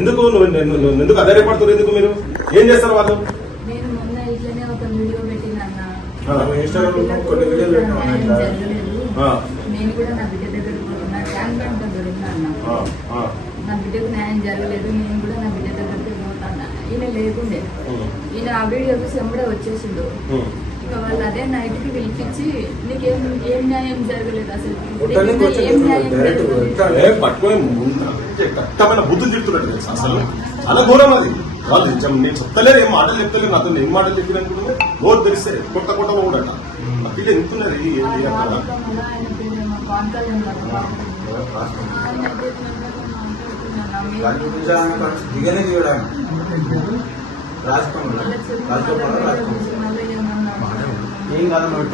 ఎందుకు ఎందుకు అధైర్యపడుతున్నారు? ఎందుకు మీరు ఏం చేస్తారు వాళ్ళు? నేను మొన్న ఇట్లనే ఒక వీడియో పెట్టినన్నా, నేను కూడా నా బిడ్డ దగ్గరికి పోతున్నా, ట్యాంక్ బండ్ దగ్గర ఉన్నా, నా బిడ్డకు న్యాయం జరగలేదు, నేను కూడా నా బిడ్డ దగ్గరికి పోతాను. ఈయన లేకుండే, ఈయన ఆ వీడియో చూసి ఎంబడే వచ్చేసిండు. ఇక వాళ్ళు అదే నైట్ కి పిలిపించి ఏం న్యాయం జరగలేదు, అసలు ఏం న్యాయం పట్టుకొని బుద్ధులు చెప్తున్నట్టు అసలు చాలా ఘోరం అది. వాళ్ళు నేను చెప్తలేరు, ఏం మాటలు చెప్తలేరు, నాతో ఏం మాటలు చెప్పినప్పుడు నోరు తెలిస్తే కొత్త కొత్త కూడా ఆ పిల్ల ఎంతున్నది.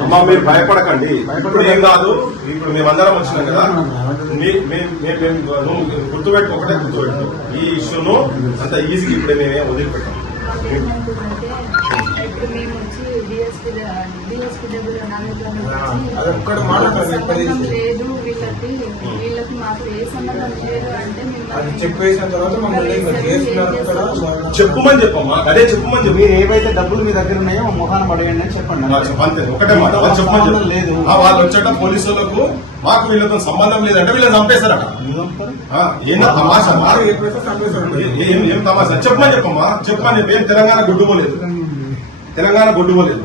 అమ్మా మీరు భయపడకండి, ఇప్పుడు ఏం కాదు. ఇప్పుడు మేమందరం వచ్చినాం కదా, గుర్తుపెట్టు, ఒకటే గుర్తుపెట్టు, ఈ ఇష్యూను అంత ఈజీగా ఇప్పుడే మేమే వదిలిపెట్టాం. లేదు వీళ్ళకి మాకు ఏ సంబంధం లేదు అంటే చెప్పేసిన తర్వాత చెప్పుమని చెప్పమ్మా, అదే చెప్పుమని చెప్పి ఏవైతే డబ్బులు మీ దగ్గర ఉన్నాయో మొహాన్ని పడేయండి అని చెప్పండి. అంతే, ఒకటే మాట చెప్పమని చెప్పి లేదు. వాళ్ళు వచ్చేట పోలీసులకు మాకు వీళ్ళతో సంబంధం లేదంటే వీళ్ళని చంపేశారట. ఏంటో తమాషా, ఏం తమాషా, చెప్పమని చెప్పమ్మా, చెప్పమని చెప్పి. ఏం తెలంగాణ గొడ్డుపోలేదు, తెలంగాణ గొడ్డుపోలేదు.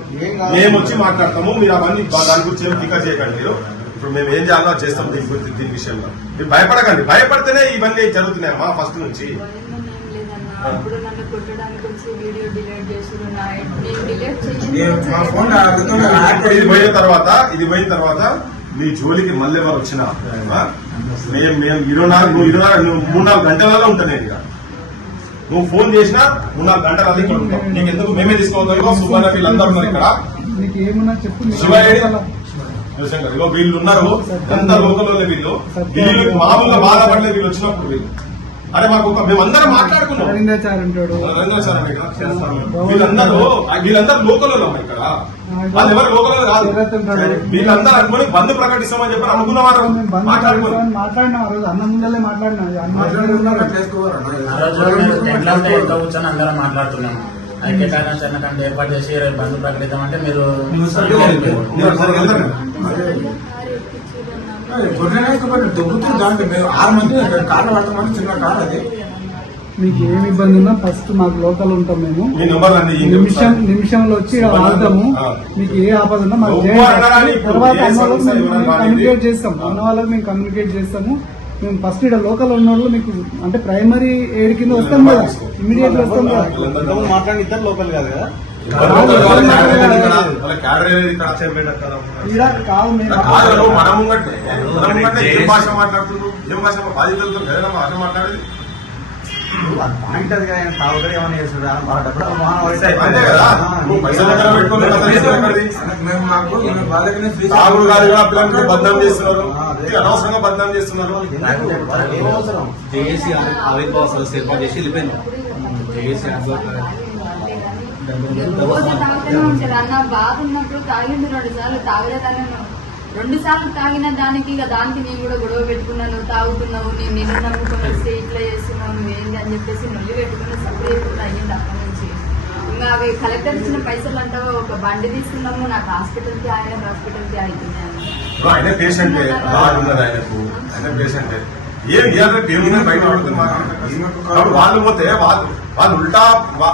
మేము వచ్చి మాట్లాడతాము, మీరు అవన్నీ దాని గురించి ఏం టీకా చేయకండి. మీరు ఇప్పుడు మేము ఏం చేయాలో చేస్తాం దీని గురించి, దీని విషయంలో మీరు భయపడకండి. భయపడితేనే ఇవన్నీ జరుగుతున్నాయమ్మా ఫస్ట్ నుంచి. ఇది పోయిన తర్వాత నీ జోలికి మళ్ళీ ఎవరు వచ్చినా మేము 3-4 గంటలలో ఉంటాను. ఇక నువ్వు ఫోన్ చేసినా 3-4 గంటల ఇక్కడ ఉంటాం. నీకు ఎందుకు మేమే తీసుకోగలుగుతాం. సుమారు వీళ్ళందరూ ఉన్నారు ఇక్కడ, శివయ్య వీళ్ళు ఉన్నారు, ఎంత లోకల్లో వీళ్ళు మామూలుగా బాధపడలే. వీళ్ళు వచ్చినప్పుడు వీళ్ళు అరే మాకు మేమందరం మాట్లాడుకున్నాం. వీళ్ళందరూ లోకల్లో ఇక్కడ, వాళ్ళు ఎవరు లోకల్లో కాదు. వీళ్ళందరూ అనుకుని బంద్ ప్రకటిస్తామని చెప్పి అనుకున్న వారు మాట్లాడుతున్నాం. ఐక్యతాకంటే ఏర్పాటు చేసి బంద్ ప్రకటిద్దామంటే మీరు దొబ్బుతుంది. దాంట్లో మేము 6 మంది కార్లు పడతామని చిన్న కార్ అది. మీకు ఏమి ఇబ్బంది ఉన్నా ఫస్ట్ మాకు లోకల్ ఉంటాం. మేము నిమిషంలో వచ్చి ఆడతాము. మీకు ఏ ఆపద ఉన్నా మాకు తర్వాత కమ్యూనికేట్ చేస్తాం. అన్న వాళ్ళకి మేము కమ్యూనికేట్ చేస్తాము. మేము ఫస్ట్ ఇక్కడ లోకల్ ఉన్న వాళ్ళు మీకు అంటే ప్రైమరీ ఎయిడ్ కింద వస్తాం కదా, ఇమీడియట్ వస్తాం కదా. మాట్లాడి ఇద్దరు లోకల్ కాదు కదా, ఏం భాష మాట్లాడుతున్నావు, ఏం భాష బాధితులతో మాట్లాడేది. బద్నాం చేస్తున్నారు, అనవసరంగా బద్నాం చేస్తున్నారు. జేఏసీ ఆవిర్భావ సదస్సు ఏర్పాటు చేసి వెళ్ళిపోయింది. జేఏసీ రోజు తాగుతూనే ఉంటారు అన్న. బాధ ఉన్నప్పుడు తాగింది 2 సార్లు, తాగలేదని 2 సార్లు తాగిన దానికి ఇక దానికి నేను కూడా గొడవ పెట్టుకున్నాను. తాగుతున్నావు, నేను నిన్ను నమ్ముకొని వస్తే ఇట్లా చేస్తున్నావు, నువ్వేంటి అని చెప్పేసి నొల్లి పెట్టుకుని సపరేట్ అయ్యింది అక్కడి నుంచి. ఇంకా అవి కలెక్టర్ ఇచ్చిన పైసలు అంటావా, ఒక బండి తీసుకున్నాము, నాకు హాస్పిటల్కి హాస్పిటల్కి అవుతున్నాయి. ఆయన పేషెంటే, ఆయన పేషెంటే. ఏం బయట వాళ్ళు పోతే వాళ్ళు ఉల్టా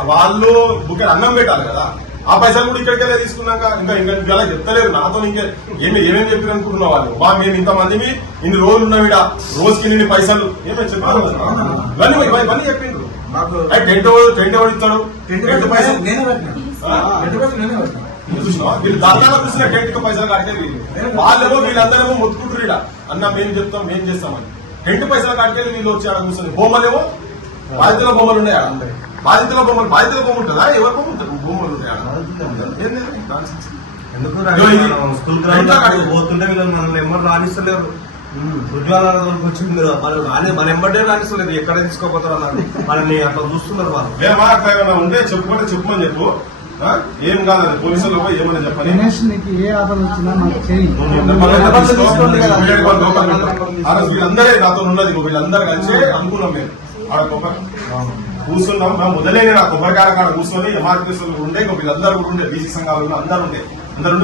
వాళ్ళు బుక్కెట్ అన్నం పెట్టాలి కదా. ఆ పైసలు కూడా ఇక్కడికెళ్ళే తీసుకున్నాక ఇంకా ఇలా చెప్తలేరు నాతో. ఇంకా ఏమేమి చెప్పారు అనుకుంటున్నా వాళ్ళు. మేము ఇంతమంది ఇన్ని రోజులు ఉన్నావిడ, రోజుకి ఇన్ని పైసలు ఏమేమి చెప్పారు ఇవన్నీ చెప్పిండ్రు. టెంట్ ఎవరు ఇస్తాడు, టెంట్ పైసలు చూసినా వీళ్ళు దాదాపు చూసిన టెంట్ పైసలు కడితే వీళ్ళు వాళ్ళేమో వీళ్ళందరేమో మొత్తుకుంటారు ఇడ అన్న మేము చెప్తాం మేము చేస్తామని. టెంట్ పైసలు కడితే వీళ్ళు వచ్చి ఆడ కూర్చొని బొమ్మలేమో బాధితుల బొమ్మలు ఉన్నాయి. ఆడ బాధితుల బొమ్మలు ఉంటుందా, ఎవరి బొమ్మలు ఉంటాయి ఆడ. పోతుంటే మనల్ని ఎవరు రాణిస్తలేరు. ఉద్యోగాలకు వచ్చింది కదా, మన ఎంబడే రాణిస్తలేదు. ఎక్కడ తీసుకోపోతారు మనల్ని అట్లా చూస్తున్నారు. వాళ్ళు ఏమైనా ఉంటే చెప్పుకుంటే చెప్పమని చెప్పు. ఏం కాదు పోలీసులు ఏమని చెప్పని. ఏ ఆపద వచ్చినా మాకు చేయి. వీళ్ళందరే నాతో ఉన్నది, వీళ్ళందరూ కలిసి అనుకున్నాం మేము. ఆడ కొబ్బరి కూర్చున్నాం మేము మొదలైన నా కొబ్బరికాయ కాడ కూర్చొని ఎంఆర్పీఎస్లు ఉండే వీళ్ళందరూ కూడా ఉండే బీసీ సంఘాలు అందరూ ఉండే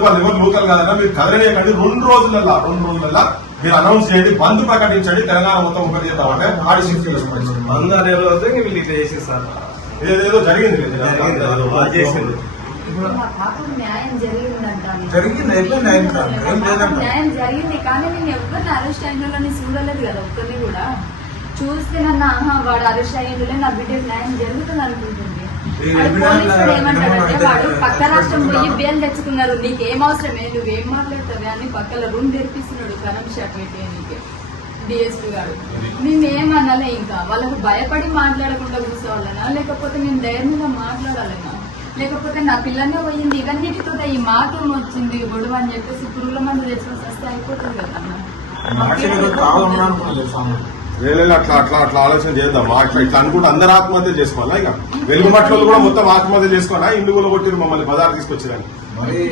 వాళ్ళు ఎవరు లోకల్ కాదన్నా మీరు కదలనేయండి 2 రోజులల్లా మీరు అనౌన్స్ చేయండి బంద్ ప్రకటించండి తెలంగాణ మొత్తం ఒకటి చేద్దామంటే ఆడిషన్ వీళ్ళు ఇట్లా చేసేస్తారు ఏదేదో జరిగింది చేసింది ఇప్పుడు మా పాపకు న్యాయం జరిగిందంటాను. జరిగింది ఎట్లా న్యాయం కాదు? ఏం లేదంట. న్యాయం జరిగింది కానీ నేను ఎవరిని అరెస్ట్ అయిన చూడలేదు కదా ఒక్కరిని కూడా. చూస్తే నన్ను వాడు అరెస్ట్ అయ్యిండులే నా బిడ్డకి న్యాయం జరుగుతుంది అనుకుంటుంది. పోలీసులు ఏమంటాడంటే వాడు పక్క రాష్ట్రం పోయి బెయిల్ తెచ్చుకున్నారు, నీకేం అవసరమే నువ్వేం మాట్లాడతావే అని పక్కల రూమ్ తెరిపిస్తున్నాడు కరం షాట్ పెట్టి నీకే డిఎస్పీ గారు. మేమేమనాలే ఇంకా వాళ్ళకు భయపడి మాట్లాడకుండా కూర్చోవాలనా లేకపోతే నేను ధైర్యంగా మాట్లాడాలనా లేకపోతే నా పిల్లనే పోయింది ఇవన్నిటితో ఈ మాకేం వచ్చింది గొడవ అని చెప్పేసి పురుగుల మందు తెచ్చుకొని వస్తే అయిపోతుంది కదా. అట్లా ఆలోచన చేద్దాం. ఇట్లా అనుకుంటే అందరు ఆత్మహత్య చేసుకోవాలా? ఇక వెలుగుమట్లో కూడా మొత్తం ఆత్మహత్య చేసుకోవాలా? ఇందులో కొట్టిరు మమ్మల్ని బజార్ తీసుకొచ్చారని.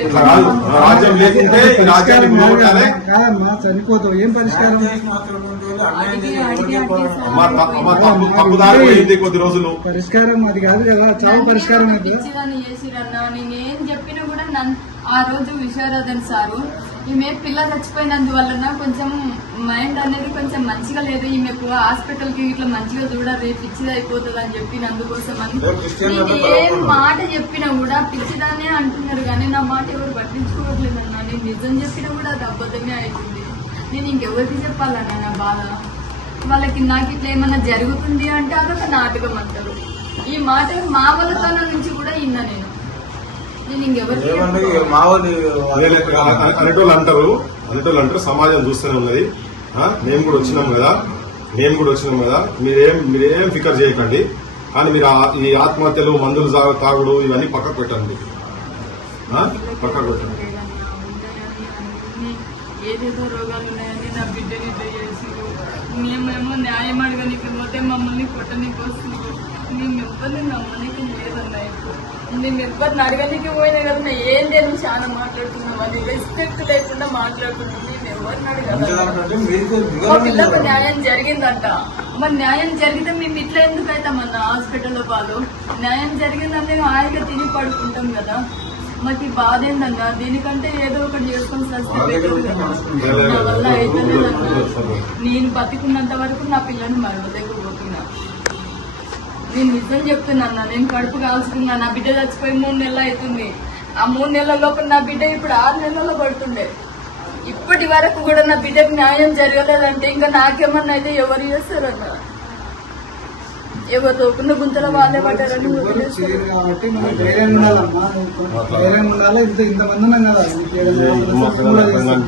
ఇట్లా కాదు, రాజ్యం లేకుంటే ఈ రాజ్యాన్ని చనిపోతావు ఏం పరిష్కారం? తప్పుదారి పోయింది కొద్ది రోజులు. పరిష్కారం అది కాదు కదా, చాలా పరిష్కారం అది. చేసిరన్నా నేనేం చెప్పినా కూడా ఆ రోజు విశారదన్ సారు ఈమె పిల్ల చచ్చిపోయినందువల్ల కొంచెం మైండ్ అనేది కొంచెం మంచిగా లేదు, ఈమెకు హాస్పిటల్ కి ఇట్లా మంచిగా చూడాలి పిచ్చిది అయిపోతుంది అని చెప్పినందుకోసం అని ఏం మాట చెప్పినా కూడా పిచ్చిదానే అంటున్నారు కానీ నా మాట ఎవరు పట్టించుకోవట్లేదన్నా. నేను నిజం చెప్పినా కూడా అది అబద్ధమే అవుతుంది. నేను ఇంకెవరికి చెప్పాలన్నా నా బాధ? వాళ్ళకి నాకు ఇట్లా ఏమన్నా జరుగుతుంది అంటే అదొక నాటకం అంటారు. ఈ మాట మా వాళ్ళతనం నుంచి కూడా విన్నా నేను ఇంకెవరికి అనేటోళ్ళు అంటారు సమాజం చూస్తూనే ఉన్నది. మేము కూడా వచ్చినాం కదా మీరేం ఫికర్ చేయకండి కానీ మీరు ఈ ఆత్మహత్యలు మందులు తాగుడు ఇవన్నీ పక్కకు పెట్టండి. ఏదేదో రోగాలు ఉన్నాయని నా బిడ్డని చేసి మేమేమో న్యాయం అడగనికి పోతే మమ్మల్ని కొట్టనికి వస్తున్నారు. మేము ఎవరిని నమ్మనికి లేదన్నా. మేము ఎవరిని అడగనికి పోయినా కదా ఏం లేదు చాలా మాట్లాడుతున్నాం అని రెస్పెక్ట్ లేకుండా మాట్లాడుతున్నాం. మేము ఎవరిని అడగాలి? మా పిల్లకు న్యాయం జరిగిందంట. మరి న్యాయం జరిగితే మేము ఇట్లా ఎందుకు అవుతామన్నా హాస్పిటల్లో పాలు? న్యాయం జరిగిందంటే హాయిగా తిని పడుకుంటాం కదా. మాకు బాధ ఏందన్నా దీనికంటే ఏదో ఒకటి చేసుకొని నా వల్ల అవుతుందన్నా. నేను బతికున్నంత వరకు నా పిల్లని మరవలేకపోతున్నా. నేను నిజం చెప్తున్నా. నేను కడుపు కాల్చుకున్నా. నా బిడ్డ చచ్చిపోయి 3 నెలలు అవుతుంది. ఆ 3 నెలల లోపల నా బిడ్డ ఇప్పుడు 6 నెలల్లో పడుతుండే. ఇప్పటి వరకు కూడా నా బిడ్డకు న్యాయం జరగలేదంటే ఇంకా నాకేమన్నా అయితే ఎవరు చేస్తారన్నా? ఎవరు లోపల గుంతల వాళ్ళే పడ్డారని కాబట్టి మనం ధైర్యంగా ఉండాలమ్మా. ధైర్యంగా ఉండాలి. ఇంతమంది ఉన్నాం కదా.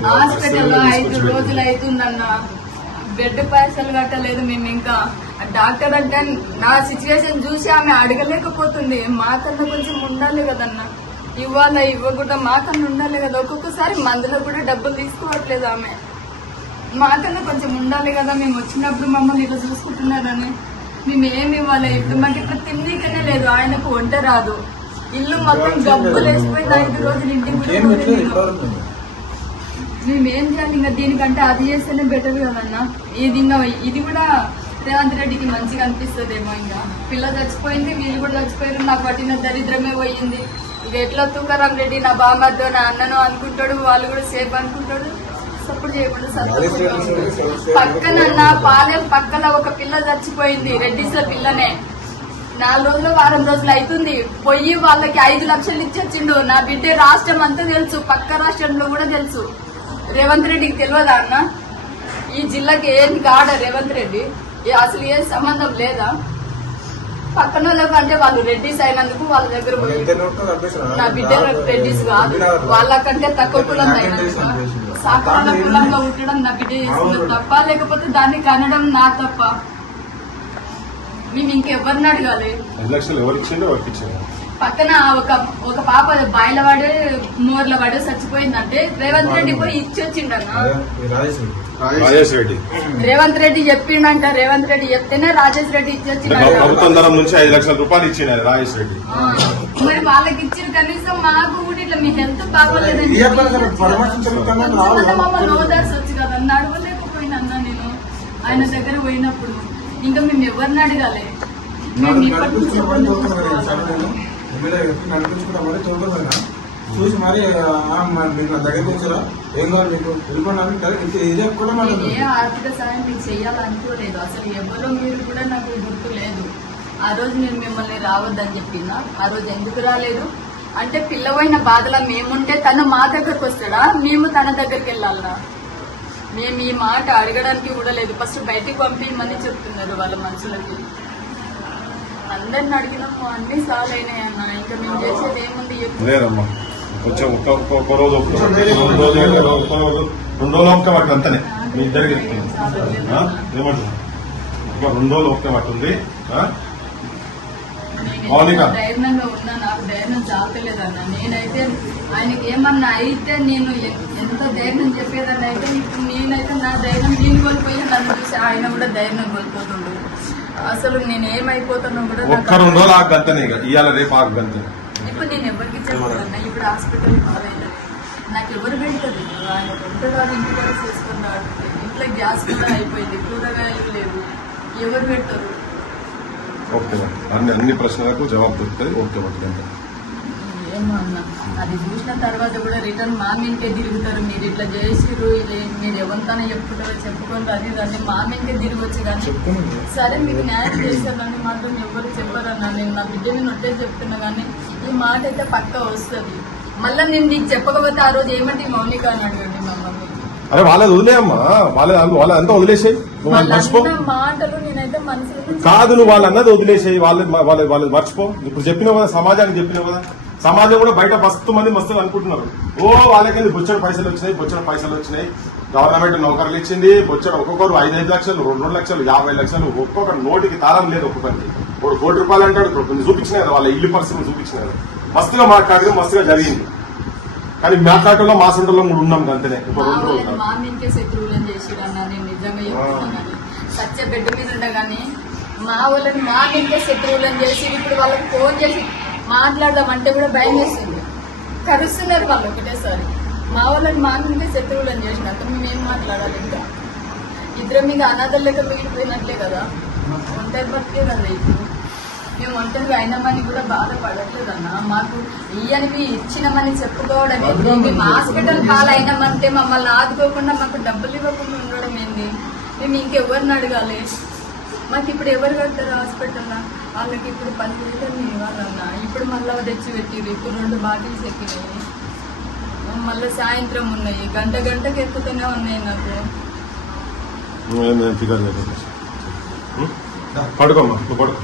హాస్పిటల్లో 5 రోజులు అవుతుందన్నా. బెడ్ పైసలు కట్టలేదు మేము. ఇంకా డాక్టర్ అంటే నా సిచ్యువేషన్ చూసి ఆమె అడగలేకపోతుంది. మాకన్నా కొంచెం ఉండాలి కదన్నా. ఇవ్వకుండా మాకన్నా ఉండాలి కదా. ఒక్కొక్కసారి మందులో కూడా డబ్బులు తీసుకోవట్లేదు ఆమె. మాకన్నా కొంచెం ఉండాలి కదా. మేము వచ్చినప్పుడు మమ్మల్ని ఇట్లా చూసుకుంటున్నారని మేము ఏమి ఇవ్వాలి? ఇప్పుడు మాకు ఇప్పుడు తిండికనే లేదు. ఆయనకు వంట రాదు. ఇల్లు మొత్తం గబ్బులు వేసిపోయింది. 5 రోజులు ఇంటికి మేమేం చేయాలి? ఇంకా దీనికంటే అది చేస్తేనే బెటర్ కదన్నా. ఇది కూడా రేవంత్ రెడ్డికి మంచిగా అనిపిస్తుందేమో. ఇంకా పిల్ల చచ్చిపోయింది, వీళ్ళు కూడా చచ్చిపోయారు. నాకు పట్టిన దరిద్రమే పోయింది. ఇక ఎట్లా తుకారాం రెడ్డి నా బామ్మతో నా అన్నను అనుకుంటాడు, వాళ్ళు కూడా సేఫ్ అనుకుంటాడు. సపోర్ట్ చేయకుండా పక్కన నా పాలెం పక్కన ఒక పిల్ల చచ్చిపోయింది. రెడ్డిస్ల పిల్లనే 4 రోజులు 1 రోజులు అవుతుంది. పోయి వాళ్ళకి 5 లక్షలు ఇచ్చొచ్చిండు. నా బిడ్డ రాష్ట్రం అంతా తెలుసు, పక్క రాష్ట్రంలో కూడా తెలుసు. రేవంత్ రెడ్డికి తెలియదా అన్న? ఈ జిల్లాకి ఏం కాడ రేవంత్ రెడ్డి అసలు ఏ సంబంధం లేదా? పక్కన వాళ్ళకు అంటే వాళ్ళు రెడ్డిస్ అయినందుకు వాళ్ళ దగ్గర నా బిడ్డ రెడ్డిస్ కాదు, వాళ్ళకంటే తక్కువ కులం అయినందుకు సాకాల కులంగా ఉండడం నా బిడ్డ చేసిన తప్ప లేకపోతే దాన్ని కనడం నా తప్ప? మేము ఇంకెవరిని అడగాలి? పక్కన ఒక పాప బాయిలవాడే మోర్లవాడే చచ్చిపోయిందంటే రేవంత్ రెడ్డి పోయి ఇచ్చొచ్చిండన్నా. రేవంత్ రెడ్డి చెప్పిండంట. రేవంత్ రెడ్డి చెప్తేనే రాజేష్ రెడ్డి ఇచ్చొచ్చిండు. నుంచి 5 లక్షల రూపాయలు ఇచ్చిన రాజేష్ రెడ్డి. మరి వాళ్ళకి ఇచ్చిన కనీసం మాకు కూడా ఇట్లా మీ హెల్త్ బాగోలేదని మమ్మల్ని ఓదార్చి వచ్చి కదా. నడవలేకపోయినా నేను ఆయన దగ్గర పోయినప్పుడు ఇంకా మేము ఎవరిని అడగాలి? మేము ఇప్పటి నుంచి ఎవరిని చూసుకోవాలి? నడిపించుకుంటాం మరి చూడదు చూసి మరి మీకు నా దగ్గరికి వచ్చారా ఏం కావాలి మీకు వెళ్ళిపోయినా ఇదే కూడా మనం ఏ ఆర్థిక సాయం మీకు చేయాలనుకోలేదు. అసలు ఎవరో మీరు కూడా నాకు గుర్తు లేదు. ఆ రోజు నేను మిమ్మల్ని రావద్దని చెప్పినా, ఆ రోజు ఎందుకు రాలేదు అంటే పిల్లవైన బాధలో మేముంటే తను మా దగ్గరకు వస్తాడా, మేము తన దగ్గరికి వెళ్ళాలా? మేము ఈ మాట అడగడానికి కూడా లేదు. ఫస్ట్ బయటికి పంపించమని చెప్తున్నారు వాళ్ళ మనుషులకి. అందరిని అడిగినాము, అన్ని సార్లు అయినాయి అన్న. ఇంకా మేము చేసేది ఏముంది చెప్పు? లేదమ్మా, కొంచెం ఒక్క రోజు రెండు రోజులు ఒక్క మాట అంతనే మీ ఇద్దరికి ఏమంటున్నా, ఒక 2 రోజులు ఒక్క మాట ఉంది. నేను ధైర్యంగా ఉన్నా, నాకు ధైర్యం చాలలేదన్న. నేనైతే ఆయనకి ఏమన్నా అయితే నేను ఎంత ధైర్యం చెప్పేదాన్ని అయితే ఇప్పుడు నేనైతే నా ధైర్యం నేను కోల్పోయి నన్ను చూసి ఆయన కూడా ధైర్యం కోల్పోతుండు. అసలు నేను ఏమైపోతానో కూడా ఒక్క 2 రోజులు ఆకు గంతనే, ఇక ఇవాళ రేపు ఆకు గంతే. ఇప్పుడు నేను ఎవరికి చెప్పాలన్నా, ఇప్పుడు హాస్పిటల్ కాలేదు, నాకు ఎవరు పెడతారు? ఆయన పెద్దవారు ఇంటి కూడా చేసుకున్నాడు, ఇంట్లో గ్యాస్ కూడా అయిపోయింది, కూరగాయలు లేవు, ఎవరు పెడతారు? ఓకే మేడం, అన్ని ప్రశ్నలకు జవాబు దొరుకుతుంది. ఓకే మేడం, ఏమో అన్న, అది చూసిన తర్వాత కూడా రిటర్న్ మా మీదకే తిరుగుతారు. మీరు ఇట్లా చేసిరు, మీరు ఎవరితోనే చెప్పుకుంటారో చెప్పుకుంటారు, అది దాన్ని మా మీదకే తిరిగి వచ్చి కానీ సరే మీకు న్యాయం చేస్తారని మాత్రం ఎవరు చెప్పారన్నా. నేను నా బిడ్డని నొట్టే చెప్తున్నా కానీ ఈ మాట అయితే పక్కా వస్తుంది. మళ్ళీ నేను నీకు చెప్పకపోతే ఆ రోజు ఏమంటే మౌనిక అని అడగండి మమ్మల్ని. అరే వాళ్ళది వదిలేయమ్మా, వాళ్ళంతా వదిలేసాయి, నువ్వు మర్చిపో. మాటలు నేనైతే మనసులో కాదు, నువ్వు వాళ్ళన్నది వదిలేసాయి, వాళ్ళది మర్చిపో. ఇప్పుడు చెప్పినావు కదా, సమాజానికి చెప్పినావు కదా, సమాజం కూడా బయట మస్తు అనుకుంటున్నారు. వాళ్ళకి బొచ్చడు పైసలు వచ్చినాయి, గవర్నమెంట్ నౌకర్లు ఇచ్చింది, బొచ్చడు ఒక్కొక్కరు 5 లక్షలు, 2 లక్షలు, 50 లక్షలు, ఒక్కొక్కరు నోటికి తాళం లేదు. ఒక్కొక్కరికి 1 కోటి రూపాయలు అంటాడు. చూపించిన కదా, వాళ్ళ ఇల్లు పరిస్థితులు చూపించిన కదా, మస్తుగా మాట్లాడడం మస్తుగా జరిగింది. కానీ మాట్లాడటంలో మా సొంతలో కూడా ఉన్నాం అంతనే. మా మీదకే శత్రువులను చేసిరన్నా, నేను నిజంగా చెప్తున్నాను. సత్య బిడ్డ మీద ఉండగానే మా వాళ్ళని మా మీదకే శత్రువులను చేసి ఇప్పుడు వాళ్ళకి ఫోన్ చేసి మాట్లాడదామంటే కూడా భయం వేస్తుంది. కరుస్తున్నారు వాళ్ళు ఒకటేసారి. మా వాళ్ళని మా మీదకే శత్రువులను చేసినాక మేము ఏం మాట్లాడాలి? ఇంకా ఇద్దరం మీకు అనాథల లెక్క మిగిలిపోయినట్లే కదా, ఒంటరి బతికే కదా. ఇప్పుడు మేము ఒంటరిగా అయినామని కూడా బాధపడట్లేదన్నా. మాకు ఇయ్యనివి ఇచ్చినామని చెప్పుకోవడం ఏంటి? మేము హాస్పిటల్ పాలైనామంటే మమ్మల్ని ఆదుకోకుండా మాకు డబ్బులు ఇవ్వకుండా ఉండడం ఏంటి? మేము ఇంకెవరిని అడగాలి? మాకు ఇప్పుడు ఎవరు కడతారు హాస్పిటల్లో? వాళ్ళకి ఇప్పుడు 10,000 ఇవ్వాలన్నా. ఇప్పుడు మళ్ళీ తెచ్చి పెట్టిరు, ఇప్పుడు 2 బాటిల్స్ ఎక్కినాయి, మళ్ళీ సాయంత్రం ఉన్నాయి, గంటకి ఎక్కుతూనే ఉన్నాయి. నాకు పడుకోమ్మా, నువ్వు పడుకో.